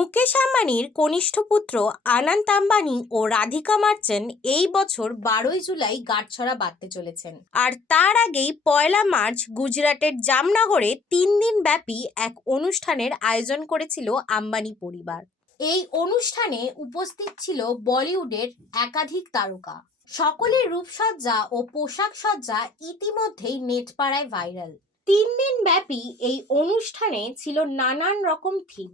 মুকেশ আম্বানির কনিষ্ঠ পুত্র আনন্ত আম্বানি ও রাধিকা মার্চেন্ট এই বছর 12ই জুলাই গাঁটছড়া বাঁধতে চলেছেন। আর তার আগেই 1 মার্চ গুজরাটের জামনগরে 3 দিন ব্যাপী এক অনুষ্ঠানের আয়োজন করেছিল আম্বানি পরিবার। এই অনুষ্ঠানে উপস্থিত ছিল বলিউডের একাধিক তারকা। সকলের রূপসজ্জা ও পোশাক সজ্জা ইতিমধ্যেই নেটপাড়ায় ভাইরাল। 3 দিন ব্যাপী এই অনুষ্ঠানে ছিল নানান রকম থিম,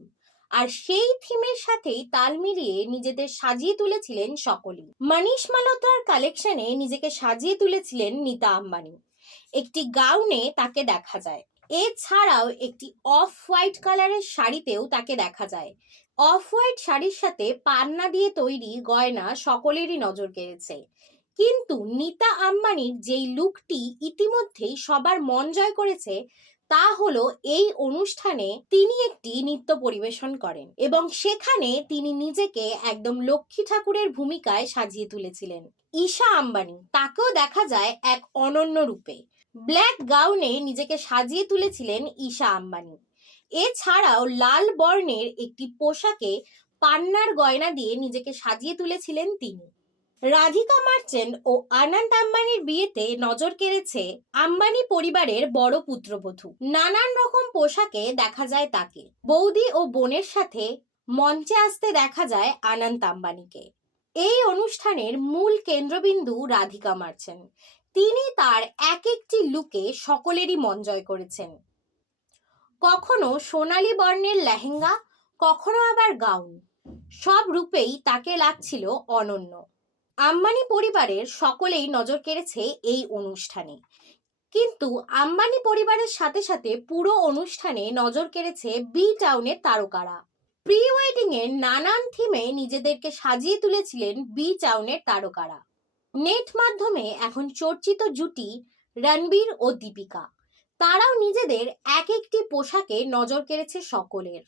আর সেই থিমের সাথেই তাল মিলিয়ে নিজেদের সাজিয়ে তুলেছিলেন সকলেই। মনীষ মালহোত্রার কালেকশনে নিজেকে সাজিয়ে তুলেছিলেন নীতা আম্বানি। একটি গাউনে তাকে দেখা যায়। এছাড়াও একটি অফ হোয়াইট কালারের শাড়িতেও তাকে দেখা যায়। অফ হোয়াইট শাড়ির সাথে পান্না দিয়ে তৈরি গয়না সকলেরই নজর কেড়েছে। কিন্তু নীতা আম্বানির যেই লুকটি ইতিমধ্যেই সবার মন জয় করেছে তা হলো এই অনুষ্ঠানে তিনি একটি নৃত্য পরিবেশন করেন এবং সেখানে তিনি নিজেকে একদম লক্ষ্মী ঠাকুরের ভূমিকায় সাজিয়ে তুলেছিলেন। ঈশা আম্বানি, তাকেও দেখা যায় এক অনন্য রূপে। ব্ল্যাক গাউনে নিজেকে সাজিয়ে তুলেছিলেন ঈশা আম্বানি। এছাড়াও লাল বর্ণের একটি পোশাকে পান্নার গয়না দিয়ে নিজেকে সাজিয়ে তুলেছিলেন তিনি। রাধিকা মার্চেন্ট ও আনন্ত আম্বানির বিয়েতে নজর কেড়েছে আম্বানি পরিবারের বড় পুত্রবধূ। নানান রকম পোশাকে দেখা যায় তাকে। বৌদি ও বোনের সাথে মঞ্চে আসতে দেখা যায় আনন্ত আম্বানিকে। এই অনুষ্ঠানের মূল কেন্দ্রবিন্দু রাধিকা মার্চেন্ট। তিনি তার এক একটি লুকে সকলেরই মন জয় করেছেন। কখনো সোনালী বর্ণের লেহেঙ্গা, কখনো আবার গাউন, সব রূপেই তাকে লাগছিল অনন্য। আম্বানি পরিবারের সকলেই নজর কেড়েছে এই অনুষ্ঠানে। কিন্তু আম্বানি পরিবারের সাথে সাথে পুরো অনুষ্ঠানে নজর কেড়েছে বি টাউনের তারকারা। প্রি ওয়েডিং এর নানান থিমে নিজেদেরকে সাজিয়ে তুলেছিলেন বি টাউনের তারকারা। নেট মাধ্যমে এখন চর্চিত জুটি রণবীর ও দীপিকা। তারাও নিজেদের এক একটি পোশাকে নজর কেড়েছে সকলের।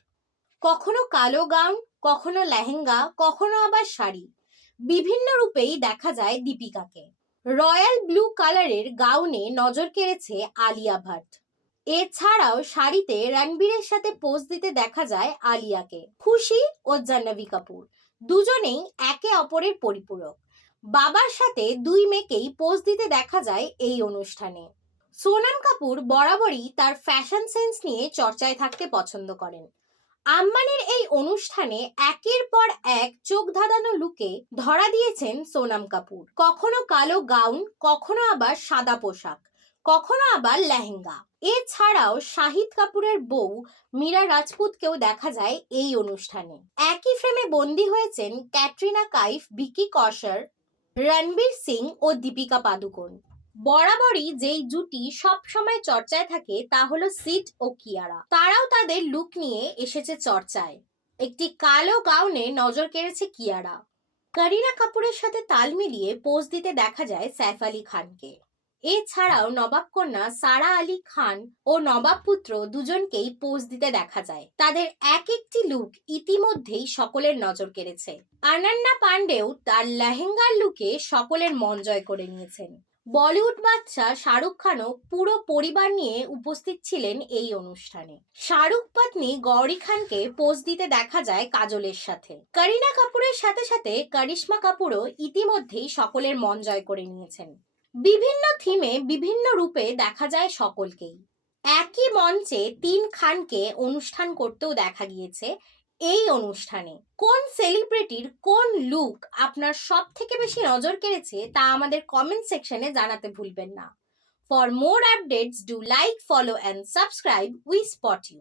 কখনো কালো গাউন, কখনো লেহেঙ্গা, কখনো আবার শাড়ি, বিভিন্ন রূপেই দেখা যায় দীপিকাকে। রয়্যাল ব্লু কালারের গাউনে নজর কেড়েছে আলিয়া ভাট। এছাড়াও শাড়িতে রণবীরের সাথে পোজ দিতে দেখা যায় আলিয়াকে। খুশি ও জাহ্নবী কাপুর দুজনেই একে অপরের পরিপূরক। বাবার সাথে দুই মেয়েকেই পোজ দিতে দেখা যায় এই অনুষ্ঠানে। সোনম কাপুর বরাবরই তার ফ্যাশন সেন্স নিয়ে চর্চায় থাকতে পছন্দ করেন। আম্বানির এই অনুষ্ঠানে একের পর এক চোখ ধাঁধানো লুকে ধরা দিয়েছেন সোনম কাপুর। কখনো কালো গাউন, কখনো আবার সাদা পোশাক, কখনো আবার লেহেঙ্গা। এছাড়াও শাহিদ কাপুরের বউ মীরা রাজপুতকেও দেখা যায় এই অনুষ্ঠানে। একই ফ্রেমে বন্দী হয়েছেন ক্যাটরিনা কাইফ, ভিকি কৌশল, রণবীর সিং ও দীপিকা পাদুকোন। বরাবরই যেই জুটি সব সময় চর্চায় থাকে তা হলো সিড ও কিয়ারা। তারাও তাদের লুক নিয়ে এসেছে চর্চায়। একটি কালো গাউনে নজর কেড়েছে কিয়ারা। করিনা কাপুরের সাথে তাল মিলিয়ে পোজ দিতে দেখা যায় সাইফ আলী খানকে। এছাড়াও নবাব কন্যা সারা আলী খান ও নবাব পুত্র দুজনকেই পোজ দিতে দেখা যায়। তাদের এক একটি লুক ইতিমধ্যেই সকলের নজর কেড়েছে। অনন্যা পান্ডেও তার লেহেঙ্গার লুকে সকলের মন জয় করে নিয়েছেন। বলিউড বাদশা শাহরুখ খানও পুরো পরিবার নিয়ে উপস্থিত ছিলেন এই অনুষ্ঠানে। শাহরুখ পত্নী গৌরী খানকে পোজ দিতে দেখা যায় কাজলের সাথে। করিনা কাপুরের সাথে সাথে করিশ্মা কাপুরও ইতিমধ্যেই সকলের মন জয় করে নিয়েছেন। বিভিন্ন থিমে বিভিন্ন রূপে দেখা যায় সকলকেই। একই মঞ্চে 3 খানকে অনুষ্ঠান করতেও দেখা গিয়েছে। এই অনুষ্ঠানে কোন সেলিব্রিটির কোন লুক আপনার সব থেকে বেশি নজর কেড়েছে তা আমাদের কমেন্ট সেকশনে জানাতে ভুলবেন না। For more updates do like, follow and subscribe. We spot you.